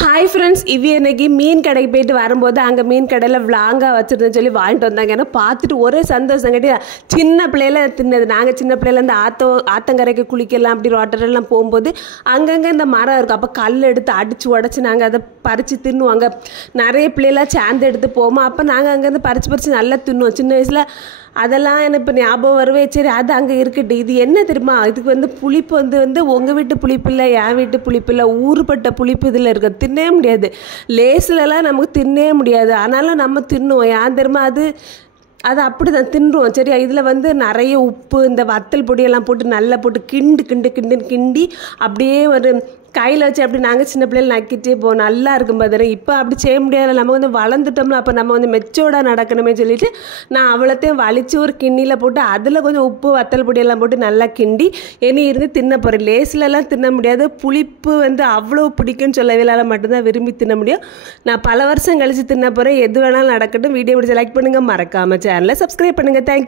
Hi friends, இது இன்னைக்கு மீன் கடைக்கு போயிட்டு வரும்போது அங்கே மீன் கடையில் விளாங்காக வச்சுருந்தேன்னு சொல்லி வாங்கிட்டு வந்தாங்க. ஏன்னா பார்த்துட்டு ஒரே சந்தோஷம் கட்டி சின்ன பிள்ளையில தின்னது. நாங்கள் சின்ன பிள்ளையில இந்த ஆத்தங்கரைக்கு குளிக்கலாம் அப்படி ரோட்டரெல்லாம் போகும்போது அங்கங்கே இந்த மரம் இருக்கும். அப்போ கல் எடுத்து அடித்து உடச்சி நாங்கள் அதை பறித்து தின்னுவாங்க. நிறைய பிள்ளைலாம் சேர்ந்து எடுத்து போவோம். அப்போ நாங்கள் அங்கேருந்து பறித்து நல்லா தின்னுவோம் சின்ன வயசில். அதெல்லாம் எனக்கு இப்போ ஞாபகம் வருவே. சரி, அது அங்கே இருக்கட்டு. இது என்ன தெரியுமா, இதுக்கு புளிப்பு வந்து உங்கள் வீட்டு புளிப்பு இல்லை, என் வீட்டு புளிப்பு இல்லை, ஊறுபட்ட புளிப்பு இதில் இருக்க தின்னே முடியாது. லேஸ்லலாம் நமக்கு தின்னே முடியாது. ஆனாலும் நம்ம தின்னுவோம். ஏன் தெரியுமா, அது அப்படி தான் தின்றுவோம். சரியா, இதில் நிறைய உப்பு, இந்த வத்தல் பொடியெல்லாம் போட்டு நல்லா போட்டு கிண்டி அப்படியே ஒரு கையில் வச்சு அப்படி நாங்கள் சின்ன பிள்ளைகள் நக்கிட்டே போவோம். நல்லா இருக்கும் பாரு. இப்போ அப்படி செய்ய முடியாது. நம்ம வளர்ந்துட்டோம்ல, அப்போ நம்ம மெச்சோர்டாக நடக்கணுமே சொல்லிட்டு நான் அவ்வளோத்தையும் வலிச்சு ஒரு கிண்ணியில் போட்டு அதில் கொஞ்சம் உப்பு வத்தல் பொடியெல்லாம் போட்டு நல்லா கிண்டி இருந்து தின்ன போகிறேன். லேஸ்லலாம் தின்ன முடியாது. புளிப்பு அவ்வளோ பிடிக்கும்னு சொல்லவில்லை, மட்டும்தான் விரும்பி தின்ன முடியும். நான் பல வருஷம் கழித்து தின்ன போகிறேன். எது வேணாலும் நடக்கட்டும். வீடியோ பிடிச்ச லைக் பண்ணுங்கள், மறக்காமல் சேனலை சப்ஸ்கிரைப் பண்ணுங்கள். தேங்க்யூ.